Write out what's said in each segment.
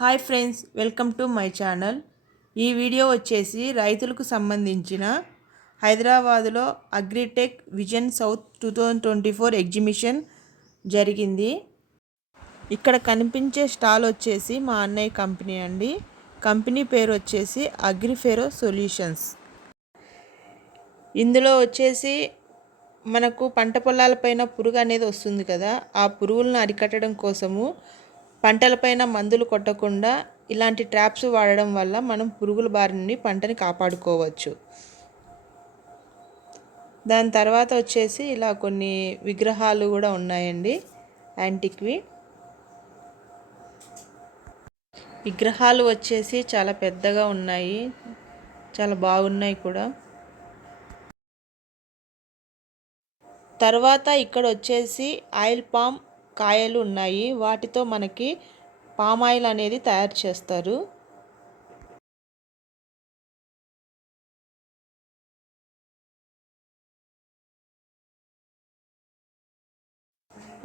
Hi friends, welcome to my channel. ఈ video వచ్చేసి రైతులకు సంబంధించిన హైదరాబాదులో అగ్రిటెక్ విజన్ సౌత్ 2024 ఎగ్జిబిషన్ జరిగింది. ఇక్కడ కనిపించే స్టాల్ వచ్చేసి మా అన్నయ్య కంపెనీ అండి. కంపెనీ పేరు వచ్చేసి అగ్రిఫెరో సొల్యూషన్స్. ఇందులో వచ్చేసి మనకు పంట పొలాలపైన పురుగు అనేది వస్తుంది కదా, ఆ పురుగులను అరికట్టడం కోసము పంటలపైన మందులు కొట్టకుండా ఇలాంటి ట్రాప్స్ వాడడం వల్ల మనం పురుగుల బారి నుండి పంటని కాపాడుకోవచ్చు. దాని తర్వాత వచ్చేసి ఇలా కొన్ని విగ్రహాలు కూడా ఉన్నాయండి, యాంటిక్వి. విగ్రహాలు వచ్చేసి చాలా పెద్దగా ఉన్నాయి, చాలా బాగున్నాయి కూడా. తర్వాత ఇక్కడ వచ్చేసి ఆయిల్ పామ్ కాయలు ఉన్నాయి, వాటితో మనకి పామ్ ఆయిల్ అనేది తయారు చేస్తారు.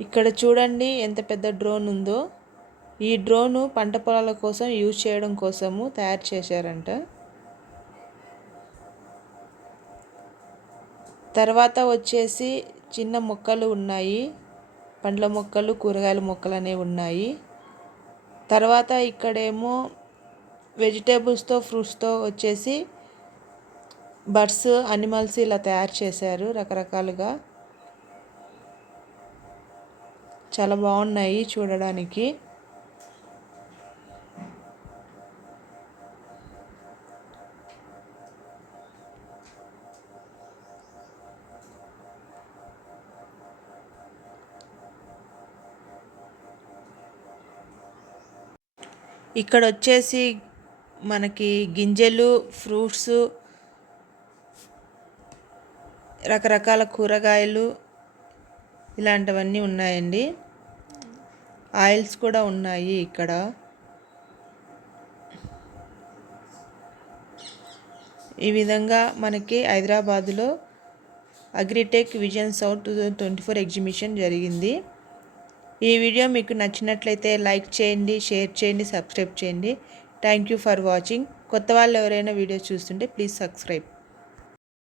ఇక్కడ చూడండి ఎంత పెద్ద డ్రోన్ ఉందో. ఈ డ్రోను పంట పొలాల కోసం యూజ్ చేయడం కోసము తయారు చేశారంట. తర్వాత వచ్చేసి చిన్న మొక్కలు ఉన్నాయి, పండ్ల మొక్కలు, కూరగాయల మొక్కలు అనేవి ఉన్నాయి. తర్వాత ఇక్కడేమో వెజిటేబుల్స్తో, ఫ్రూట్స్తో వచ్చేసి బర్డ్స్, అనిమల్స్ ఇలా తయారు చేశారు రకరకాలుగా. చాలా బాగున్నాయి చూడడానికి. ఇక్కడ వచ్చేసి మనకి గింజలు, ఫ్రూట్స్, రకరకాల కూరగాయలు ఇలాంటివన్నీ ఉన్నాయండి. ఆయిల్స్ కూడా ఉన్నాయి ఇక్కడ. ఈ విధంగా మనకి హైదరాబాదులో అగ్రిటెక్ విజన్ సౌత్ 2024 ఎగ్జిబిషన్ జరిగింది. ఈ వీడియో మీకు నచ్చినట్లయితే లైక్ చేయండి, షేర్ చేయండి, సబ్స్క్రైబ్ చేయండి. Thank you for watching. కొత్త వాళ్ళు ఎవరైనా వీడియో చూస్తుంటే ప్లీజ్ సబ్స్క్రైబ్.